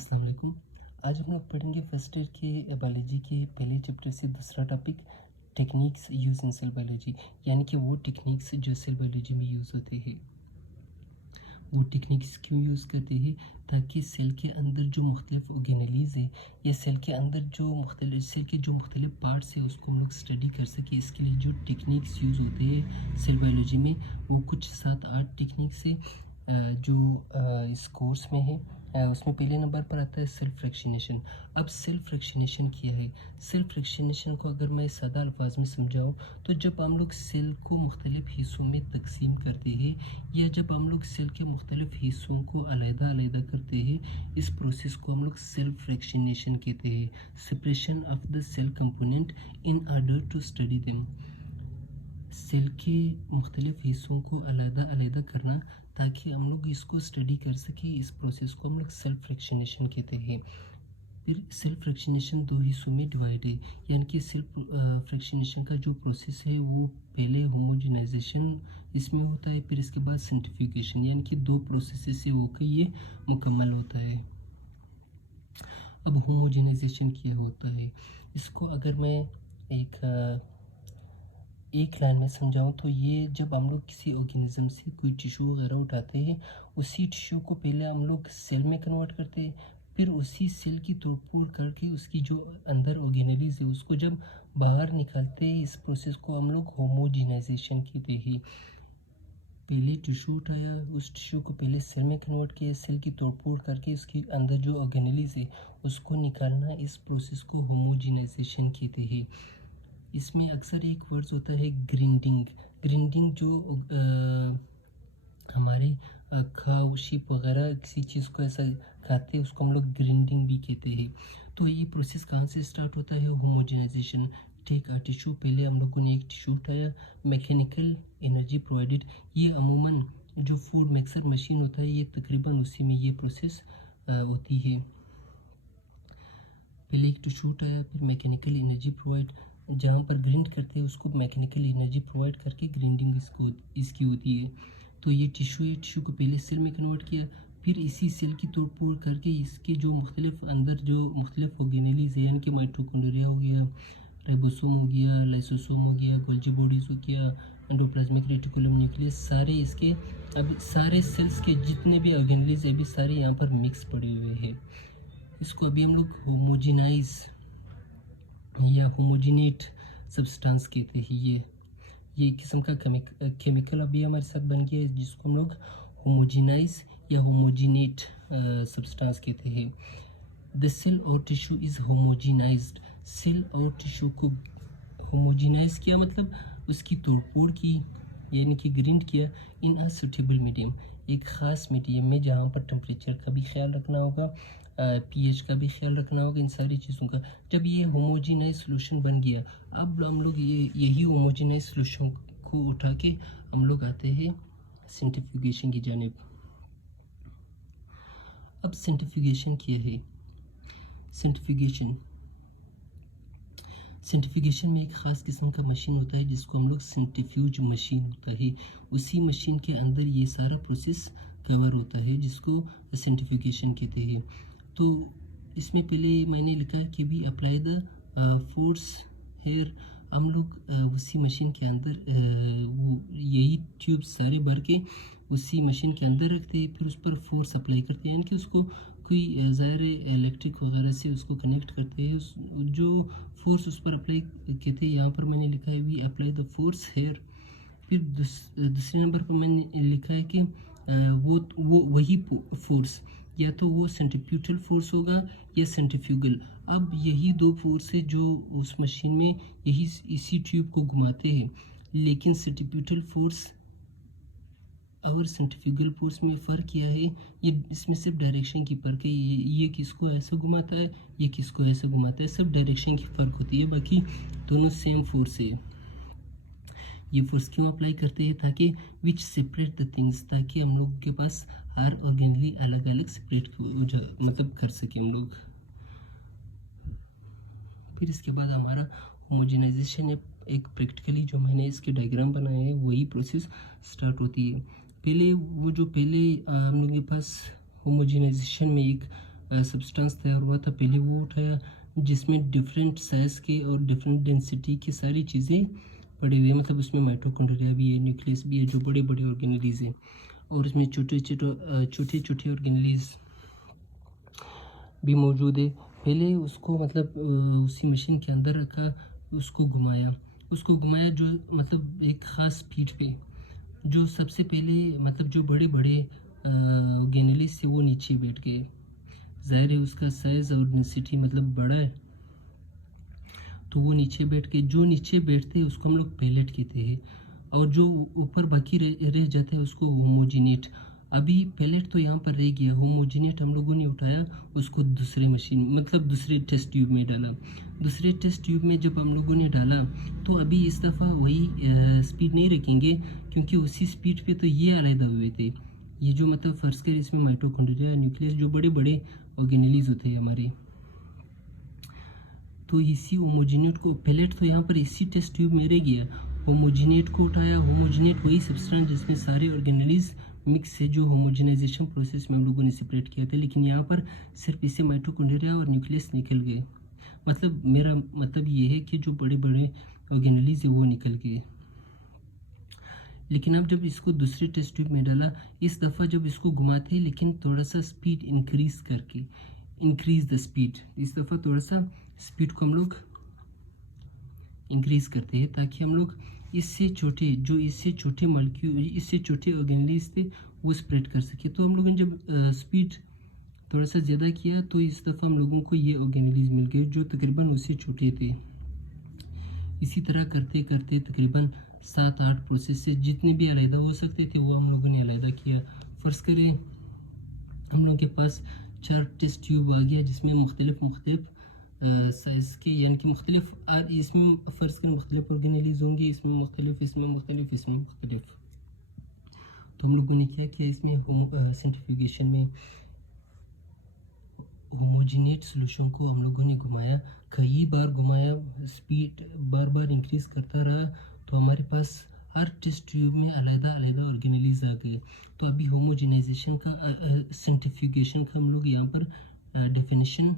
अस्सलाम वालेकुम। आज हम लोग पढ़ेंगे फर्स्ट ईयर के बायोलॉजी के पहले चैप्टर से दूसरा topic techniques use in cell biology, यानी कि वो टेक्निक्स जो सेल बायोलॉजी में यूज़ होते हैं। वो टेक्निक्स क्यों यूज़ करते हैं? ताकि सेल के अंदर जो मुख्तलिफ ऑर्गेनेलीज़ है या सेल के अंदर जो मुख्तलिफ पार्ट्स है उसको हम लोग स्टडी कर सके। इसके लिए जो टेक्निक्स यूज़ होते हैं सेल बायोलॉजी में वो कुछ 7-8 टेक्निक्स है जो इस कोर्स में है। उसमें पहले नंबर पर आता है सेल फ्रैक्शनेशन। अब सेल फ्रैक्शनेशन क्या है? सेल फ्रैक्शनेशन को अगर मैं सादा अल्फाज में समझाऊँ तो जब हम लोग सेल को मुख्तलिफ हिस्सों में तकसीम करते हैं या जब हम लोग सेल के मुख्तलिफ हिस्सों को अलहदा करते हैं, इस प्रोसेस को हम लोग सेल फ्रैक्शनेशन कहते हैं। Separation of the cell component in order to study them. Cell के मुख्तलिफ हिस्सों को अलहदा करना ताकि हम लोग इसको स्टडी कर सकें, इस प्रोसेस को हम लोग सेल फ्रैक्शनेशन कहते हैं। फिर सेल फ्रैक्शनेशन दो हिस्सों में डिवाइड है, यानी कि सेल फ्रैक्शनेशन का जो प्रोसेस है वो पहले होमोजेनाइजेशन इसमें होता है, फिर इसके बाद सेंट्रीफ्यूगेशन, यानी कि दो प्रोसेस से होकर ये मुकम्मल होता है। अब होमोजेनाइजेशन क्या होता है? इसको अगर मैं एक लाइन में समझाऊँ तो ये जब हम लोग किसी ऑर्गेनिज्म से कोई टिश्यू वगैरह उठाते हैं, उसी टिश्यू को पहले हम लोग सेल में कन्वर्ट करते हैं, फिर उसी सेल की तोड़-फोड़ करके उसकी जो अंदर ऑर्गेनेलीज़ है उसको जब बाहर निकालते हैं, इस प्रोसेस को हम लोग होमोजेनाइजेशन कहते हैं। पहले टिश्यू उठाया, उस टिश्यू को पहले सेल में कन्वर्ट किया, सेल की तोड़-फोड़ करके उसके अंदर जो ऑर्गेनेलीज़ है उसको निकालना, इस प्रोसेस को होमोजेनाइजेशन कहते हैं। इसमें अक्सर एक वर्ड्स होता है ग्रिंडिंग। ग्रिंडिंग जो हमारे काऊ शीप वगैरह किसी चीज़ को ऐसा खाते हैं उसको हम लोग ग्रिंडिंग भी कहते हैं। तो ये प्रोसेस कहाँ से स्टार्ट होता है? होमोजेनाइजेशन। टेक अ टिश्यू, पहले हम लोगों ने एक टिश्यू उठाया, मैकेनिकल एनर्जी प्रोवाइडेड। ये अमूमन जो फूड मिक्सर मशीन होता है ये तकरीबन उसी में ये प्रोसेस होती है। पहले एक टिश्यू उठाया, फिर मैकेनिकल एनर्जी प्रोवाइड, जहाँ पर ग्रिंड करते हैं उसको मैकेनिकल एनर्जी प्रोवाइड करके ग्रिंडिंग इसकी होती है। तो ये टिश्यू को पहले सेल में कन्वर्ट किया, फिर इसी सेल की तोड़-फोड़ करके इसके जो मुख्तलिफ अंदर जो मुख्तलिफ ऑर्गेनेलीज़ है, यानी कि माइटोकॉन्ड्रिया हो गया, राइबोसोम हो गया, लाइसोसोम हो गया, गोल्जी बॉडीज़ हो गया, एंडोप्लाज्मिक रेटिकुलम न्यूक्लियस, सारे इसके अब सारे सेल्स के जितने भी ऑर्गेनेलीज़ है अभी सारे यहाँ पर मिक्स पड़े हुए हैं। इसको अभी हम लोग होमोजेनाइज या होमोजिनेट सब्सटेंस कहते हैं। ये किस्म का केमिकल अभी हमारे साथ बन गया है जिसको हम लोग होमोजिनाइज या होमोजिनेट सब्सटेंस कहते हैं। द सेल और टिश्यू इज़ होमोजिनाइज्ड। सेल और टिश्यू को होमोजिनाइज किया मतलब उसकी तोड़-फोड़ की, यानी कि ग्रिंड किया इन अ सूटेबल मीडियम, एक ख़ास मीडियम में जहाँ पर टेम्परेचर का भी ख्याल रखना होगा, पीएच का भी ख्याल रखना होगा, इन सारी चीज़ों का। जब ये होमोजेनाइज सॉल्यूशन बन गया, अब हम लोग यही होमोजेनाइज सॉल्यूशन को उठा के हम लोग आते हैं सेंट्रीफ्यूगेशन की जानिब। अब सेंट्रीफ्यूगेशन क्या है? सेंट्रीफ्यूगेशन में एक ख़ास किस्म का मशीन होता है जिसको हम लोग सेंट्रीफ्यूज मशीन होता है, उसी मशीन के अंदर ये सारा प्रोसेस कवर होता है जिसको सेंट्रीफ्यूगेशन कहते हैं। तो इसमें पहले मैंने लिखा है कि भी अप्लाई द फोर्स हेयर। हम लोग उसी मशीन के अंदर वो यही ट्यूब सारे भर के उसी मशीन के अंदर रखते हैं, फिर उस पर फोर्स अप्लाई करते हैं, यानी कि उसको कोई ज़ाहिर इलेक्ट्रिक वगैरह से उसको कनेक्ट करते हैं। उस जो फोर्स उस पर अप्लाई कहते हैं, यहाँ पर मैंने लिखा है we apply the force here. फिर दूसरे नंबर पर मैंने लिखा है कि वो वही फोर्स या तो वो सेंट्रीफ्यूगल फोर्स होगा या सेंट्रीफ्यूगल। अब यही दो फोर्स है जो उस मशीन में यही इसी ट्यूब को घुमाते हैं, लेकिन सेंट्रीफ्यूगल फोर्स और सेंट्रीफ्यूगल फोर्स में फ़र्क क्या है? ये इसमें सिर्फ डायरेक्शन की फ़र्क है। ये किसको ऐसे घुमाता है, ये किसको ऐसे घुमाता है, सिर्फ डायरेक्शन की फ़र्क होती है, बाकी दोनों सेम फोर्स है। ये फोर्स क्यों अप्लाई करते हैं? ताकि विच सेपरेट द थिंग्स, ताकि हम लोग के पास हर ऑर्गेनली अलग अलग सेपरेट मतलब कर सकें हम लोग। फिर इसके बाद हमारा होमोजेनाइजेशन एक प्रैक्टिकली जो मैंने इसके डायग्राम बनाए हैं वही प्रोसेस स्टार्ट होती है। पहले हम लोग के पास होमोजेनाइजेशन में एक सब्सटेंस तैयार हुआ था, पहले वो उठाया जिसमें डिफरेंट साइज़ के और डिफरेंट डेंसिटी की सारी चीज़ें पड़ी हुई है, मतलब उसमें माइटोकॉन्ड्रिया भी है, न्यूक्लियस भी है, जो बड़े बड़े ऑर्गेनेलीज हैं, और इसमें छोटे छोटे ऑर्गेनेलीज भी मौजूद है। पहले उसको मतलब उसी मशीन के अंदर रखा, उसको घुमाया जो मतलब एक ख़ास स्पीड पे, जो सबसे पहले मतलब जो बड़े बड़े ऑर्गेनेलीज थे वो नीचे बैठ गए। ज़ाहिर है उसका साइज़ और डेंसिटी मतलब बड़ा है, तो वो नीचे बैठ के, जो नीचे बैठते हैं उसको हम लोग पैलेट कहते हैं, और जो ऊपर बाकी रह जाते हैं उसको होमोजिनेट। अभी पैलेट तो यहाँ पर रह गया, होमोजिनेट हम लोगों ने उठाया, उसको दूसरे मशीन मतलब दूसरे टेस्ट ट्यूब में डाला। दूसरे टेस्ट ट्यूब में जब हम लोगों ने डाला तो अभी इस दफ़ा वही स्पीड नहीं रखेंगे, क्योंकि उसी स्पीड पे तो ये अलहदा हुए थे। ये जो मतलब फ़र्ज़ कर इसमें माइटोकॉन्ड्रिया, न्यूक्लियस, जो बड़े बड़े ऑर्गेनेलीज होते हैं हमारे, तो इसी होमोजिनेट को, पैलेट तो यहाँ पर इसी टेस्ट ट्यूब में रह गया, होमोजिनेट को उठाया। होमोजिनेट वही सब्सटेंस जिसमें सारे ऑर्गेनेलीज मिक्स है, जो होमोजिनाइजेशन प्रोसेस में हम लोगों ने सेपरेट किया था, लेकिन यहाँ पर सिर्फ इससे माइटोकॉन्ड्रिया और न्यूक्लियस निकल गए। मतलब मेरा मतलब ये है कि जो बड़े बड़े ऑर्गेनेलीज है वो निकल गए। लेकिन अब जब इसको दूसरे टेस्ट ट्यूब में डाला, इस दफ़ा जब इसको घुमाते हैं लेकिन थोड़ा सा स्पीड इंक्रीज़ करके, इंक्रीज़ द स्पीड, इस दफ़ा थोड़ा सा स्पीड को हम लोग इंक्रीज़ करते हैं, ताकि हम लोग इससे छोटे मॉलिक्यूल, इससे छोटे ऑर्गेनेलीज थे वो स्प्रेड कर सके। तो हम लोगों ने जब स्पीड थोड़ा सा ज़्यादा किया तो इस दफ़ा हम लोगों को ये ऑर्गेनेलीज मिल गए जो तकरीबन उससे छोटे थे। इसी तरह करते करते तकरीबन 7-8 प्रोसेस से जितने भी अलहदा हो सकते थे वो हम लोगों ने अलहदा किया। फ़र्ज़ करें हम लोग के पास 4 टेस्ट ट्यूब आ गया, जिसमें मुख्तलिफ साइज़ के, यानी कि इसमें फ़र्ज़ करें मुख्तलिफ ऑर्गेनेलीज होंगे, इसमें मुख्तलिफ, इसमें मुख्तलिफ, इसमें मुख्तलिफ। तो हम लोगों ने क्या किया, इसमें सेंट्रीफ्यूगेशन में होमोजिनेट सॉल्यूशन को हम लोगों ने घुमाया, कई बार घुमाया, स्पीड बार बार इंक्रीज़ करता रहा, तो हमारे पास हर टेस्ट ट्यूब में अलग अलग ऑर्गेनेलीज आ गए। तो अभी होमोजिनाइजेशन का सेंट्रीफ्यूगेशन का हम लोग यहाँ पर डेफिनेशन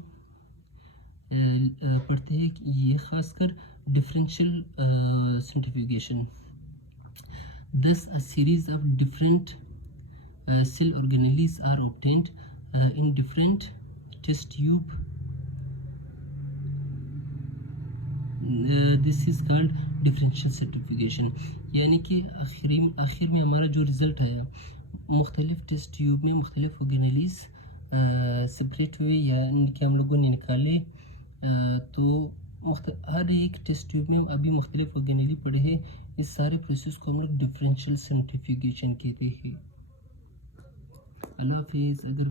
पढ़ते हैं कि ये ख़ासकर differential centrifugation. Thus, a series of different cell organelles are obtained in different test tube. This is called differential centrifugation. यानी कि आखिर में हमारा जो रिज़ल्ट आया, मुख्तलिफ टेस्ट ट्यूब में मुख्तलिफ ऑर्गेनेलीज सेपरेट हुए, यानी कि हम लोगों ने निकाले। तो हर एक टेस्ट ट्यूब में अभी मुख्तलिफ ऑर्गेनेली पड़े हैं। इस सारे प्रोसेस को हम लोग डिफरेंशियल सेंट्रीफ्यूगेशन कहते हैं। अल्लाह हाफिज़। अगर